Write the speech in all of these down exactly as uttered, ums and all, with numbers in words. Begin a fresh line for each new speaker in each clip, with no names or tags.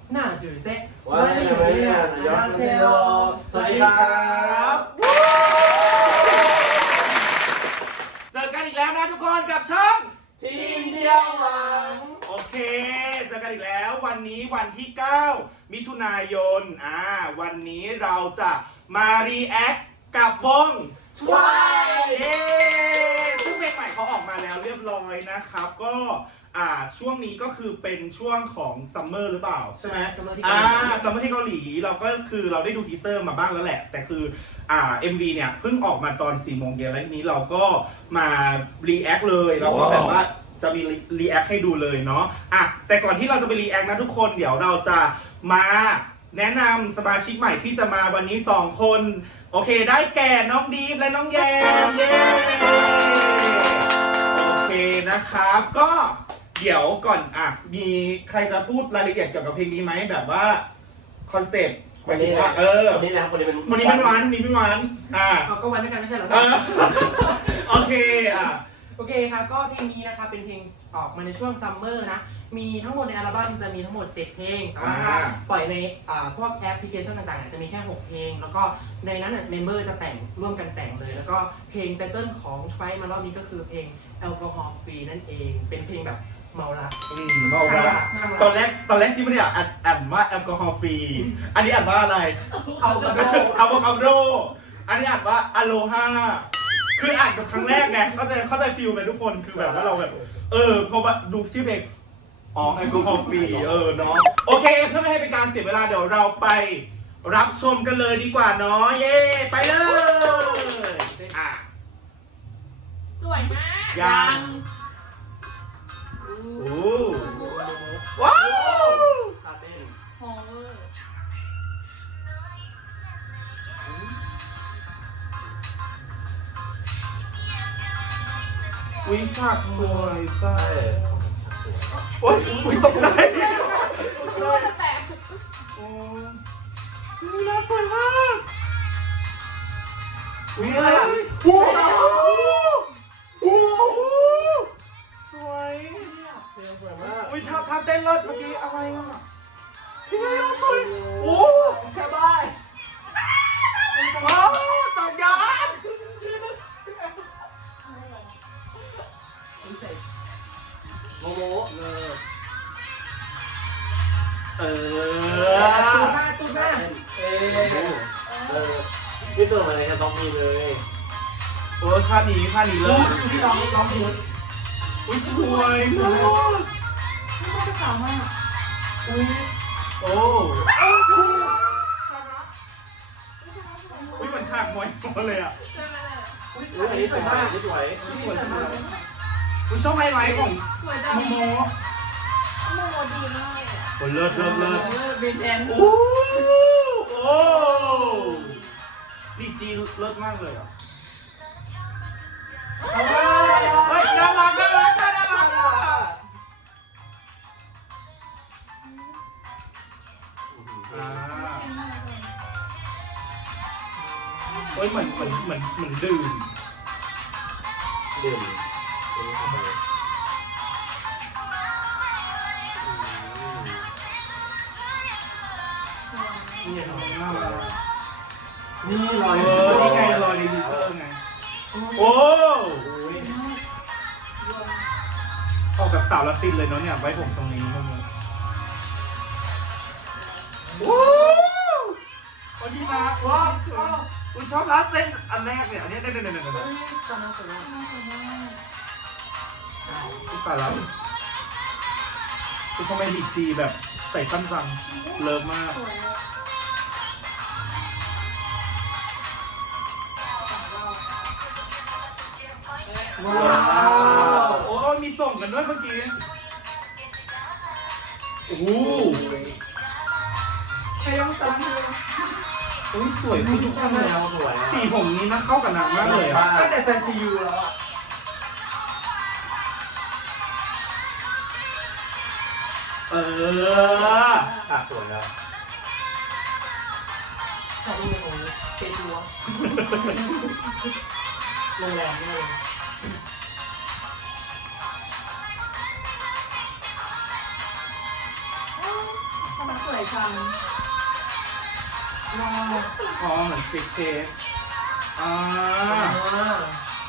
หน้าดูเซ่
วันนี้วันนี้ยอดเซลสวัสดีครับ
เจอกันอีกแล้วนะทุกคนกับช่อง
ทีมเดียวหวัง
โอเคเจอกันอีกแล้ววันนี้วันที่เก้ามิถุนายนอ่าวันนี้เราจะมารีแอคกับวง
ทวาย
เย้ซึ่งเพลงใหม่เขาออกมาแล้วเรียบร้อยนะครับก็อ่าช่วงนี้ก็คือเป็นช่วงของซัมเมอร์หรือเปล่าใช่ไหม
ซัมเมอร์ที่
อ่า
เกาหลี
ซัมเมอร์ที่เกาหลีเราก็คือเราได้ดูทีเซอร์มาบ้างแล้วแหละแต่คืออ่า เอ็ม วี เนี่ยเพิ่งออกมาตอนสี่โมงเย็นแล้วทีนี้เราก็มารีแอคเลยเราก็แบบว่าจะมีรีแอคให้ดูเลยเนาะอ่ะแต่ก่อนที่เราจะไปรีแอคนะทุกคนเดี๋ยวเราจะมาแนะนำสมาชิกใหม่ที่จะมาวันนี้สองคนโอเคได้แก่น้องดีฟและน้องแยมเย้โอเคนะครับก็เดี๋ยวก่อนอ่ะมีใครจะพูดรายละเอียดเกี่ยวกับเพลงนี้ไหมแบบว่าคอนเซ็ปต์หมายถึงว่าเออ
คนนี้นะคนนี้เป็น
วันนี้เป็นวันวันนี้เป็นวันอ่า
เราก็วันด้วยกันไม่ใช่เหรอ
เออโอเคอ่ะ
โอเคครับก็เพลงนี้นะคะเป็นเพลงออกมาในช่วงซัมเมอร์นะมีทั้งหมดในอัลบั้มจะมีทั้งหมดเจ็ดเพลงแต่ว่าถ้าปล่อยในอ่าพวกแอปพลิเคชันต่างๆจะมีแค่หกเพลงแล้วก็ในนั้นเมมเบอร์จะแต่งร่วมกันแต่งเลยแล้วก็เพลงไตเติ้ลของไทรมารอบนี้ก็คือเพลงแอลกอฮอล์ฟรีนั่นเองเป็นเพลงแบบเมาละ
อืมเอาละตอนแรกตอนแรกที่ไม่ได้อ่านอ่านว่าแอลกอฮอล์ฟรีอันนี้อ่านว่าอะไร
เอากระโดด
อะโวคาโดอันนี้อ่านว่าอะโลฮาคืออ่านกับครั้งแรกไงเข้าใจเข้าใจฟิลไหมทุกคนคือแบบว่าเราแบบเออพอมาดูชื่อเพลงอ๋อแอลกอฮอล์ฟรีเออเนาะโอเคเพื่อไม่ให้เป็นการเสียเวลาเดี๋ยวเราไปรับชมกันเลยดีกว่าเนาะเย้ไปเลยอ่ะ
สวยมาก
ยัง โอ้ว้าว
ตาเต้น
โหเวอร์
วิชากสวยจ้า
ใช่
โอ๊ยอุ๊ยตกใจ
ดูว่าจะแตก
โอ้ยน่าสวยมาก
อุ้ย
โอ้โหสวย
สวยมาก
วิชาท่าเต้นเลิศเมื่อกี้อะไรอ่ะจริงไหมอ่ะสวยโอ้
สบาย
ว้าวจักรยาน
โมโม
เออ
ตูหน้าตูหน้า
เอ๊เออนี่ตัวมันเลยจะต้องมีเลย
โอ้ท่านี้ท่านี้เลิศ
ที่ร้องร้องเพลง
อุ้ยสวยสวย
นี่ก็จะขาวมาก
อุ้ย
โอ้อุ้ยมันฉากมวยเลยอ่ะ
ใช่ไหมเลย
อุ้ย
อุ้ยอันนี้สวยมากนี่สวย
สวยสวยอุ้ยชอบไฮไลท์ของ
สวยจัง
โมโม
โมโมดีมากเลยอ่ะ
โอ้เลิศเลิศเลิศ
เออเบนแทน
โอ้โอ้ดีจีเลิศมากเลยอ่ะเฮ้ยน่ารักน่ารักน่ารักอ่ะอ่าเฮ้ยเหมือนเหมือนเหมือนเหมือนดื่ม
ดื่มอันนี้เข้าไป
นี่น่ารัก
นี่รอย
เออนี่ไงรอยในทีเซอร์ไงโอ้ยออกแบบสาวละตินเลยเนาะเนี่ยไว้ผมตรงนี้โมโมว้าวโอ้ดีนะว้าวอุ้ยชอบรัดเต้นอันแรกเนี่ยอันนี้เต้นเต้นเต้นเต้น
ตอนนั้นสวยมาก
อุ้ยตายแล้วคือทำไมดีจีแบบใส่สั้นจังเลิฟมาก
สวยเลย
ว้าว
โอ้ยมีส่งกันด้วยเมื่อกี้โอ้โห
ใครร้องซ้ำเลย
อุ้ยสวยขึ้นทุก
ช่า
ขั้
ง
นเลย
แนวสวย
สีผมนี้นะเข้ากับนางมากเลยอะ
ตั้งแต่แฟนซียูแล้วอ่ะ
เออ
ฉากสวยแล้ว
แต่ดูในโอ้เตจัวโรงแรมนี่เลย
สมัยสวยจัง
ว้าว
อ๋อเหมือนเช็คเช็คอ่า
อ่า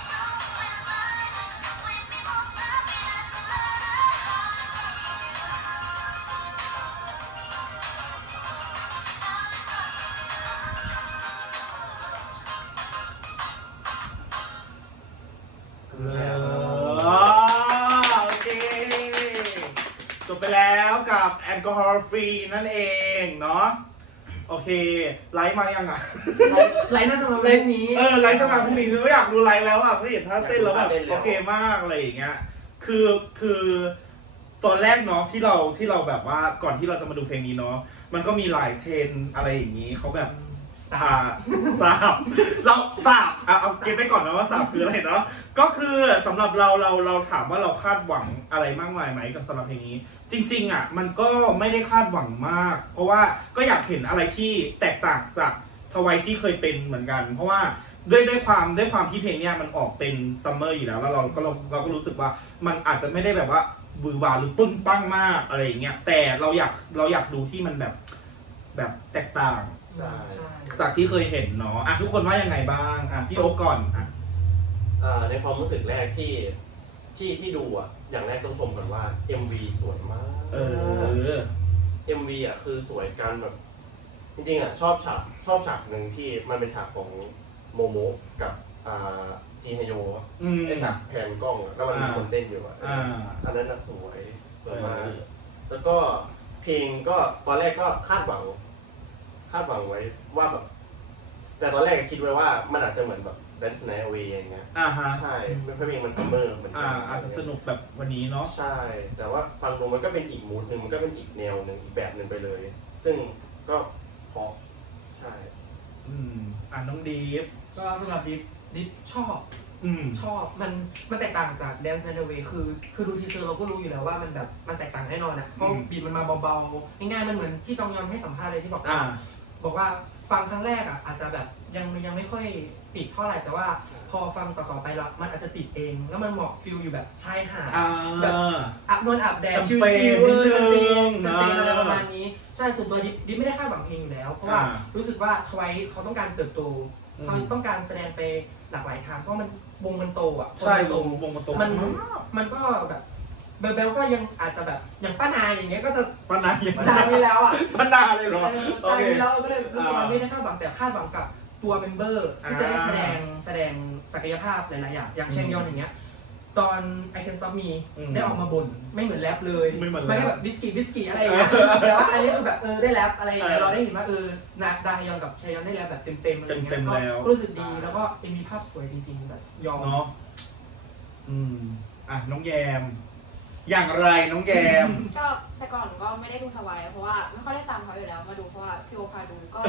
เออโอเคจบไปแล้วกับแอลกอฮอล์ฟรีนั่นเองเนาะโอเคไลฟ์มายังอ่ะ
ไลน์น่าจะมาเล่นนี้
เออไลฟ์จะมาพรุ่งนี้ก็อยากดูไลฟ์แล้วอ่ะเพราะเห็นท่าเต้นแล้วแบบโอเคมากอะไรอย่างเงี้ยคือคือตอนแรกเนาะที่เราที่เราแบบว่าก่อนที่เราจะมาดูเพลงนี้เนาะมันก็มีหลายเทรนด์อะไรอย่างนี้เขาแบบ
สา
อ่าสาบเราสาบอ่ะเอาเก็บไปก่อนนะว่าสาบคืออะไรเนาะก็คือสำหรับเราเราเราถามว่าเราคาดหวังอะไรมากมายไหมกับสำหรับเพลงนี้ จริงๆอ่ะมันก็ไม่ได้คาดหวังมาก เพราะว่าก็อยากเห็นอะไรที่แตกต่างจากทวายที่เคยเป็นเหมือนกัน เพราะว่าด้วยด้วยความด้วยความที่เพลงเนี้ยมันออกเป็นซัมเมอร์อยู่แล้วแล้วเราก็เราเราก็รู้สึกว่ามันอาจจะไม่ได้แบบว่าบือหวาหรือปึ้งปั้งมากอะไรอย่างเงี้ยแต่เราอยากเราอยากดูที่มันแบบแบบแตกต่าง
ใช่
จากที่เคยเห็นเนาะอ่ะทุกคนว่ายังไงบ้างอ่ะพี่โอ๊คก่อนอ่ะ
อ่าในความรู้สึกแรกที่ที่ที่ดูอ่ะอย่างแรกต้องชมก่อนว่า เอ็ม วี สวยมาก
เออ
เอ็ม วี อ่ะคือสวยกันแบบ จริงๆอ่ะชอบฉากชอบฉากหนึ่งที่มันเป็นฉากของโมโมะกับอ่าจีฮโย
อืม
ไอฉากแผนกล้องอะแล้วมันมี
อ่า
คนเต้นอยู่อ่ะ
อ่า
อันนั้นน่ะสวยสวยมาก
เออ
แล้วก็เพลงก็ตอนแรกก็คาดหวัง คาดหวังไว้ว่าแบบ แต่ตอนแรกคิดไว้ว่ามันอาจจะเหมือนแบบ Dance Night Away อย่างเงี้ย
อ่าฮะ
ใช่เพราะเพลงมันซัมเมอร์เหมือนกั
อ่าอาจจะสนุกแบบวันนี้เนาะ
ใช่ แต่ว่าฟังดูมันก็เป็นอีกมูดหนึ่งมันก็เป็นอีกแนวหนึ่งอีกแบบหนึ่งไปเลย ซึ่งก็เพราะใช่
อืมอ่าน้องดีฟ
ก็สำหรับดิฟดิฟชอบ
อืม
ชอบมันมันแตกต่างจาก Dance Night Away คือคือดูทีเซอร์เราก็รู้อยู่แล้วว่ามันแบบมันแตกต่างแน่นอนอ่ะเพราะ
อืม
บีทมันมาเบาๆง่ายๆมันเหมือนที่จองยอนให้สัมภาษณ์เลยที่บอกว่า
อ่า
บอกว่าฟังครั้งแรกอ่ะอาจจะแบบยังยังไม่ค่อยติดเท่าไหร่แต่ว่าพอฟังต่อๆไปแล้วมันอาจจะติดเองแล้วมันเหมาะฟิลอยู่แบบชายหาด
อ่า
แบบอาบนวลอาบแดด
แชม
ชิ
เปญ
วๆ
นิดนึง
แชมเปญแชมเปญอะไร
อ่า
ประมาณนี้ใช่ส่วนตัวดิฟดิฟไม่ได้คาดหวังเพลงอยู่แล้ว เพราะว่า
อ่า
รู้สึกว่าทวายเขาต้องการเติบโต
อืม
เขาต้องการแสดงไปหลากหลายทางเพราะมันวงมันโตอ่ะ
ใช่
ว
ว
ง
งวงมาโต
มันโต
มาก
มันมันก็แบบเบลเบลก็ยังอาจจะแบบอย่างป้านาอย่างเงี้ยก็จะ
ปนายัง
จางไปแล้วอ่ะ
ปนาเลยเหรอ
เออ
โอ
จาง
เค
ไปแล้วก็เลยรู้สึกว่า
อ่า
ไม่ได้คาดหวังแต่คาดหวังกับตัวเมมเบอร์ที่จะได้
อ่า
แสดงแสดงศักยภาพหลายๆอย่างอย่างเชงยอนอย่างเงี้ยตอน I Can Stop Me
อืม
ได้ออกมาบ่นไม่เหมือนแรปเลย
ไม่เหมือนแรป
มันแค่แบบวิสกี้วิสกี้อะไรอย่างเงี้ยแต่ว่าอันนี้คือแบบเออได้แรปอะไรอย่างเงี้ย
เออ
เราได้เห็นว่าเออนาดาฮยอนกับชยอนได้แรปแบบเต็มๆอะไรอย่างเงี้
เต็
ย
มๆ
ก็
แล้ว
รู้สึกดีแล้วก็เอ็มวีภาพสวยจริงๆแบบยอม
เนาะอืมอ่ะน้องแยม อย่างไรน้องแยม
ก็แต่ก่อนก็ไม่ได้ดูทวายเพราะว่าไม่ค่อยได้ตามเขาอยู่แล้วมาดูเพราะว่าพี่โอพาดูก็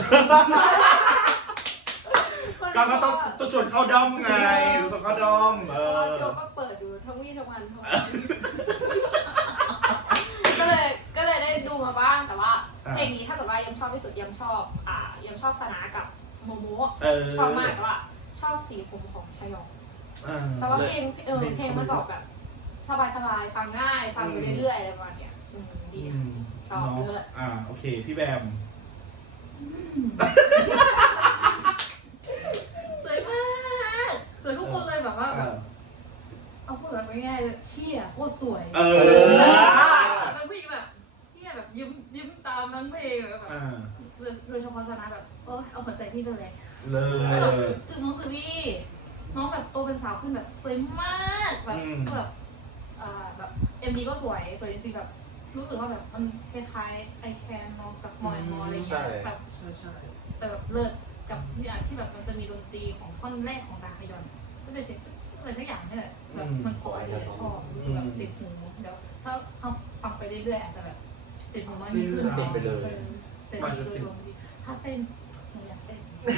ก็ก็ต้องจะชวนเข้าด้อมไงชวนเข้าด้อม เอ
เพราะว่า
อ
พี่โอก็เปิดดูทั้งวี่ทั้งวันทั้งวันก็เลยก็เลยได้ดูมาบ้างแต่ว่า
อ่า
เพลงนี้ถ้าเกิดว่ายังชอบที่สุดยังชอบอ่ายังชอบสนากับโมโมะ
เออ
ชอบมากแต่ว่าชอบสีผมของชยอง
อ่า
แต่ว่าเพลงเออเพลงมันจะออกแบบสบายๆฟังง่ายฟังไปเรื่อยๆอะไรประมาณเนี้ยอืมดี
อื
ค่ะ
ม
ชอบ
เนาะ
เลิศ
อ่าโอเค พี่แบม
สวยมากสวยทุกคนเลยแบบว่า
เอ
แบบ
อ
เอาพูดแบบง่ายๆเลยเชี่ยโคตรสวย
เออ
เป็นผู้หญิงแบบเชี่ยแบบยิ้มยิ้มตามทั้งเพลงแบบ
อ่า
โดยเฉพาะสนาแบบเออเอาหัวใจพี่ดูเลย
เลย
จึงน้องซูรี่น้องแบบโตเป็นสาวขึ้นแบบสวยมากแบบ
อืม
แบบอ่าแบบเอ็มดีก็สวยสวยจริงๆแบบรู้สึกว่าแบบมันคล้ายๆไอแคนน้องกับมอยมออะไรเงี้ยแบบ
ใช่ใช่
แต่แบบเลิศกับอย่างที่แบบมันจะมีดนตรีของท่อนแรกของดาคยอนก็เป็นเสียงอะไรสักอย่างนี่แหละแบบมันพอเลยชอบรู้สึกแบบติดหูเดี๋ยวถ้าเอาฟังไปเรื่อยๆอาจจะแบบติดหูมากยิ่งขึ้น
ติดไปเลย
แต่ดีโดยรวมดีถ้าเต้นหนูอยากเต้น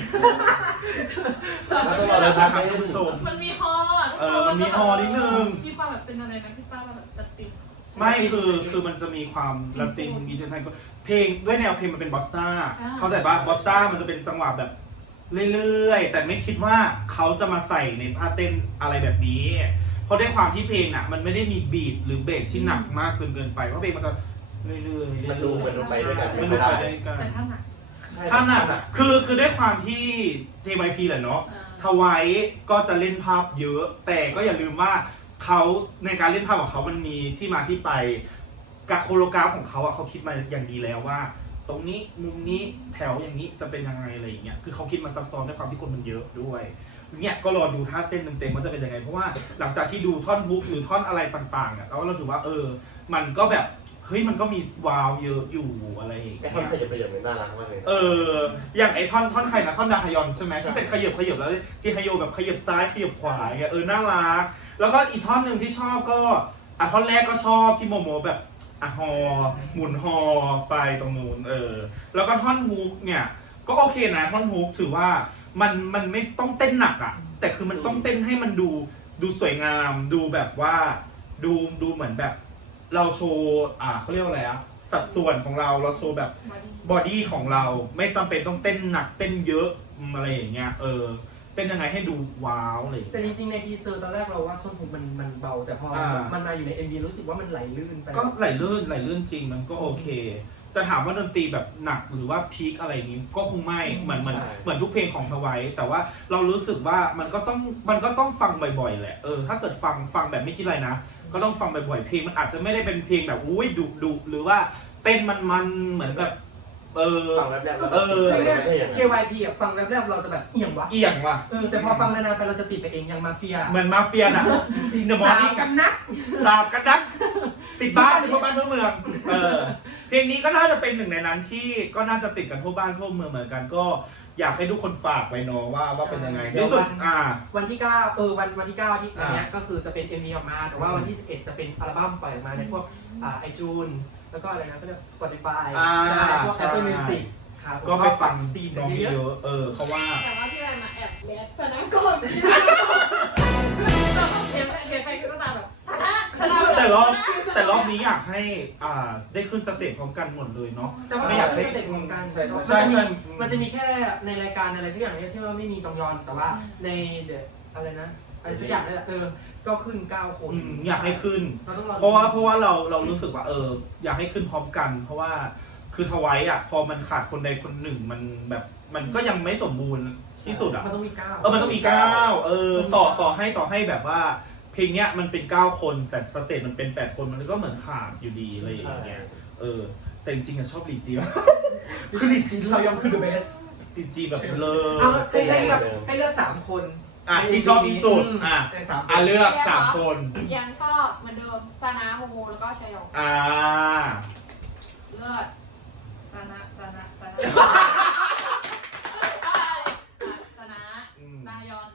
แล้วต้องรอเลยครับ
ท่านผู้ชม
มันมีฮออ่ะ
เออมันมีฮอนิดนึง
มีความแบบเป็นอะไรนะพี่ป้าแบบตัดติด
ไม่คือคือมันจะมีความละตินอินเทอร์ไทยเพลงด้วยแนวเพลงมันเป็นบอสซ่า
อ่า
เข้าใจปะบอสซ่ามันจะเป็นจังหวะแบบเรื่อยๆ แต่ไม่คิดว่าเขาจะมาใส่ในท่าเต้นอะไรแบบนี้ เพราะด้วยความที่เพลงน่ะมันไม่ได้มีบีทหรือเบสที่หนักมากจนเกินไปเพราะเพลงมันจะเรื่อยๆเรื่อยๆ
มันดูมันดูไปด้วยกัน
มันดูไปด้วยกัน
แต่ถ้าหนัก
ถ้าหนักคือคือด้วยความที่ เจ วาย พี แหละเนาะ
อ่า
ทวายก็จะเล่นภาพเยอะ แต่ก็อย่าลืมว่าเขาในการเล่นภาพของเขามันมีที่มาที่ไปกับโคโรกราฟของเขาอะเขาคิดมาอย่างดีแล้วว่า ตรงนี้มุมนี้แถวอย่างนี้จะเป็นยังไงอะไรอย่างเงี้ยคือเขาคิดมาซับซ้อนด้วยความที่คนมันเยอะด้วยเนี่ยก็รอดูท่าเต้นเต็มๆว่าจะเป็นยังไงเพราะว่าหลังจากที่ดูท่อนฮุกหรือท่อนอะไรต่างๆอะแล้วเราถือว่าเออ มันก็แบบเฮ้ยมันก็มีวาวเยอะอยู่อะไรอย่าง
ไอ้
เงี้ย
ท่อนขยับขยับเนี่ยน่ารักมากเลย
เออ อย่างไอท่อนท่อนใครนะท่อนดาฮยอนใช่ไหมที่เป็นขยับขยับแล้วจีฮยอนแบบขยับซ้ายขยับขวาอย่างเงี้ยเออน่ารักแล้วก็อีกท่อนหนึ่งที่ชอบก็อ่ะท่อนแรกก็ชอบที่โมโมแบบอ่ะฮอหมุนฮอไปตรงนู้นเออแล้วก็ท่อนฮุกเนี่ยก็โอเคนะท่อนฮุกถือว่ามันมันไม่ต้องเต้นหนักอ่ะแต่คือมันต้องเต้นให้มันดูดูสวยงามดูแบบว่าดูดูเหมือนแบบเราโชว์อ่าเขาเรียกว่าอะไรอะสัดส่วนของเราเราโชว์แบบบอดี้ของเราไม่จำเป็นต้องเต้นหนักเต้นเยอะอะไรอย่างเงี้ยเออเป็นยังไงให้ดูว้าวเลย
แต่จริงๆในทีเซอร์ตอนแรกเราว่าท่อนฮุกมันมันเบาแต่พอ
อ่า
มันมาอยู่ใน เอ็ม วี รู้สึกว่ามันไหลลื่นไป
ก็ไหลลื่นไหลลื่นจริงมันก็โอเค แต่ถามว่าดนตรีแบบหนักหรือว่าพีคอะไรอย่างนี้ก็คงไม่เหมือนเหมือนเหมือนทุกเพลงของทวายแต่ว่าเรารู้สึกว่ามันก็ต้องมันก็ต้องฟังบ่อยๆแหละเออถ้าเกิดฟังฟังแบบไม่คิดอะไรนะก็ต้องฟังบ่อยๆเพลงมันอาจจะไม่ได้เป็นเพลงแบบอุ้ยดุดุหรือว่าเต้นมันๆเหมือนแบบเออ
ฟังแรกๆ
เออ
คือ
ไม่
เนี่ย
ใช่อย่าง
เจ
นั้น
วาย พี อ่ะฟังแรกๆเราจะแบบเอียงวะ
เอียงว่ะ
เออแต่พอฟังนานๆไปเราจะติดไปเองอย่างมาเฟีย
เหมือนมาเฟียน่ะเดอะมอ
สา
ร์นิ่ง
กันนัก
สาบกันนักติดบ้านทั่วบ้านทั่วเมืองเออเพลงนี้ก็น่าจะเป็นหนึ่งในนั้นที่ก็น่าจะติดกันทั่วบ้านทั่วเมืองเหมือนกันก็อยากให้ทุกคนฝากไปเนาะว่าว่าเป็นยังไงที่สุดอ่า
วันที่เก้าเออวันวันที่เก้าที่อันเนี้ย
อ่า
ก็คือจะเป็น เอ็ม วี ออกมาแต่ว่าวันที่สิบเอ็ดจะเป็นอัลบั้มปล่อยออกมาในพวกอ่าไอจูนแล้วก็อะไรนะก็เรียก Spotify
อ่า
ใช่พวก
ใช่
Apple Music ครับ
ก็ไปฟัง
สตรีม
น้อง
เย
เย
อะ
อะเออเพราะว่า
แต่ว่าพี่ไรมาแอบแวะสนะก่อน
เห็นเห็นใครก็ตามแบบชนะชนะ
แต่รอบแต่รอบนี้อยากให้อ่าได้ขึ้นสเตจพร้อมกันหมดเลยเนาะ
แต่ว่า
ไม่อยากให้
สเต็ปของการ
ใช่
มัน
ใช่
จะมี
ใช่
มันจะมีแค่ในรายการอะไรสักอย่างเนี้ยที่ว่าไม่มีจองยอนแต่ว่าในเดอะอะไรนะอะไรสักอย่างนี่แหละเออก็ขึ้นเก้าคน
อืมอยากให้ขึ้น
เราต้องรอ
เพราะว่าเพราะว่าเราเรารู้สึกว่าเอออยากให้ขึ้นพร้อมกัน เพราะว่าคือทวายอ่ะพอมันขาดคนใดคนหนึ่งมันแบบมันก็ยังไม่สมบูรณ์ที่สุดอ่ะ
มันต้องมีเก้า
เออมันต้องมีเก้าเออต่อต่อให้ต่อให้แบบว่า เพลงเนี้ยมันเป็นเก้าคนแต่สเตจมันเป็นแปดคนมันก็เหมือนขาดอยู่ดีอะไรอย่างเงี้ยเออแต่จริงๆอะชอบลีจีมาก
คือจริงๆเรายอมคือ the best
ลีจีแบบเล
เอา
ย
ให้ให้แบบให้เลือกสามคน
อ่ะที่ชอบที่สุดอ่ะ
ในสามคน
อ่ะเลือกสามคน
ยังชอบเหมือนเดิมซานะโมโมแล้วก็ชายอง
อ่า
เลิศชนะชนะชนะชนะ
อืม
นายอน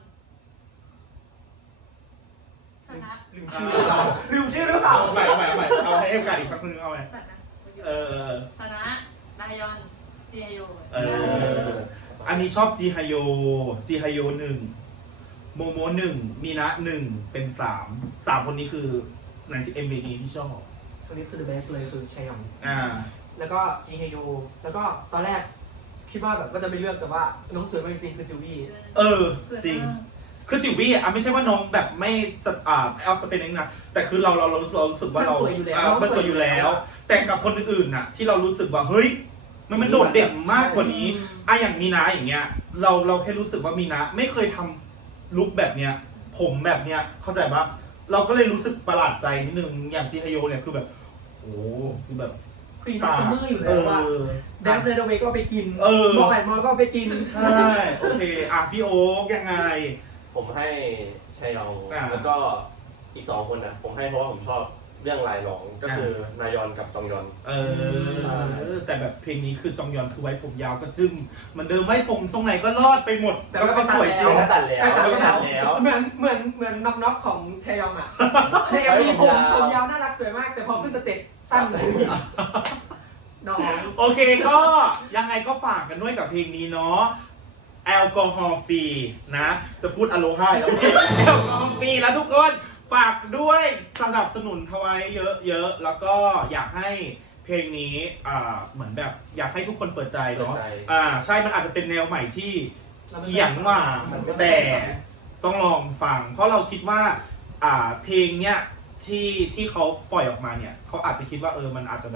ชนะ
ลืมชื่อหรือเปล่าลืมชื่อหรือเปล่า
เอาใหม่เอาใหม่เอาใหม่เอาให้เอฟกันอีกครั้งนึงเอาไหม
แบบนะ
เออ
ชนะนายอนเจียโย
เออ อันนี้ชอบจีฮายโยจีฮายโยหนึ่งโมโมหนึ่งมีนะหนึ่งเป็นสามสามคนนี้คือในที่เอ็มวีนี้ที่ชอบ
คนนี้คือ the best เลยคือชยอง
อ่า
แล้วก็จีฮยโยแล้วก็ตอนแรกคิดว่าแบบว่าจะไม่เลือกแต่ว่าน้องสวยมากจริงๆคือจูวี่
เออ จริง คือจิววี่อ่ะไม่ใช่ว่าน้องแบบไม่สะอ่าเอาสเปนเองนะแต่คือเราเราเราเรารู้สึกว่าเรา
มันสวยอยู่แล้ว
ามันสวยอยู่แล้ว แต่กับคนอื่นๆน่ะ ที่เรารู้สึกว่าเฮ้ยมันมันโดดเด่นมากกว่านี้อ่ะอย่างมีนาอย่างเงี้ย เราเราแค่รู้สึกว่ามีนาไม่เคยทำลุคแบบเนี้ย ผมแบบเนี้ยเข้าใจปะเราก็เลยรู้สึกประหลาดใจนิดนึงอย่างจีฮยโยเนี่ยคือแบบโอ้คือแบบ
ควีนออฟซัมเมอร์อยู่แล้วว่า
เออ
เดสเดอร์เวก็ไปกิน
เออ
มอไอมอก็ไปกิน
ใช่โอเคอ่ะพี่โอ๊กยังไง
ผมให้ชัยยอง
อ่า
แล้วก็อีกสองคนนะผมให้เพราะว่าผมชอบเรื่องลายร้องก็คือนายอนกับจองยอน
เออแต่แบบเพลงนี้คือจองยอนคือไว้ผมยาวก็จึ้งเหมือนเดิมไว้ผมทรงไหนก็รอดไปหมด
แต่
ก็
ว่า
ก็สวยจริ
แต่
ง
ก็ตัดแล้ว
แต่
ก็ตัดแล้ว
เหมือนเหมือนเหมือนน็อกน็อกของชยองอ่ะในเอ็มวีผมผมยาวน่ารักสวยมาก แต่พอขึ้นสเต็ปสั้นเลยน้อง
โอเคก็ยังไงก็ฝากกันด้วยกับเพลงนี้เนาะแอลกอฮอล์ฟรีนะ จะพูดอโลฮาแล้วแอลกอฮอล์ฟรีแล้วทุกคนฝากด้วยสนับสนุนทวายเยอะๆแล้วก็อยากให้เพลงนี้อ่าเหมือนแบบอยากให้ทุกคนเปิดใจเนาะ
เปิดใจ
อ่าใช่มันอาจจะเป็นแนวใหม่ที่เอียงว่าแต่ต้องลองฟัง เพราะเราคิดว่าอ่าเพลงเนี้ยที่ที่เขาปล่อยออกมาเนี่ยเขาอาจจะคิดว่าเออมันอาจจะแบบ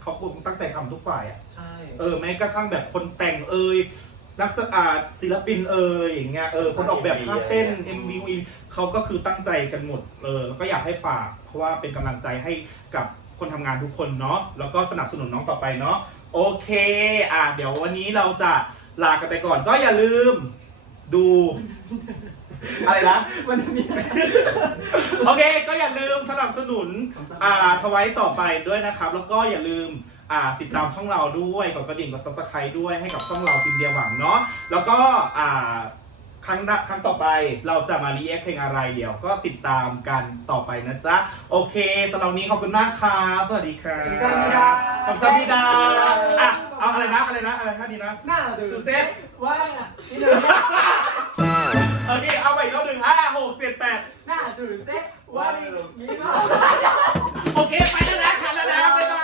เขาคงตั้งใจทำทุกฝ่ายอ่ะ
ใช่
เออแม้กระทั่งแบบคนแต่งเอ่ยนักสอาดศิลปินเอ่ยอย่างเงี้ยเออคนออกแบบท่าเต้น เอ็ม วี เขาก็คือตั้งใจกันหมดเออแล้วก็อยากให้ฝากเพราะว่าเป็นกำลังใจให้กับคนทำงานทุกคนเนาะแล้วก็สนับสนุนน้องต่อไปเนาะโอเคอ่ะเดี๋ยววันนี้เราจะลากันไปก่อนก็อย่าลืมดูอะไรนะ
มันมี
โอเคก็อย่าลืมสนับสนุนอ่าทวายต่อไปด้วยนะครับแล้วก็อย่าลืมอ่าติดตามช่องเราด้วยกดกระดิ่งกด ซับสไครบ์ ด้วยให้กับช่องเราทีมเดียหวังเนาะแล้วก็อ่าครั้งหน้าครั้งต่อไปเราจะมารีแอคเพลงอะไรเดี๋ยวก็ติดตามกันต่อไปนะจ๊ะโอเคสำหรับวันนี้ขอบคุณมากค่ะสวัสดีค่ะ
สวัสดีครับ
ขอบคุณพี่ดาอ่ะเอาอะไรนะอะไรนะอะไรท่านี้นะ
หน้าดู
สุเซฟ
ว่านี่เลย
โอเคเอาไปอีกรอบหนึ่งห้าหกเจ็ดแปด
หน้าดูเซ็ตว่านี่นี่
โอเคไปแล้วนะค่ะแล้วนะบ๊ายบ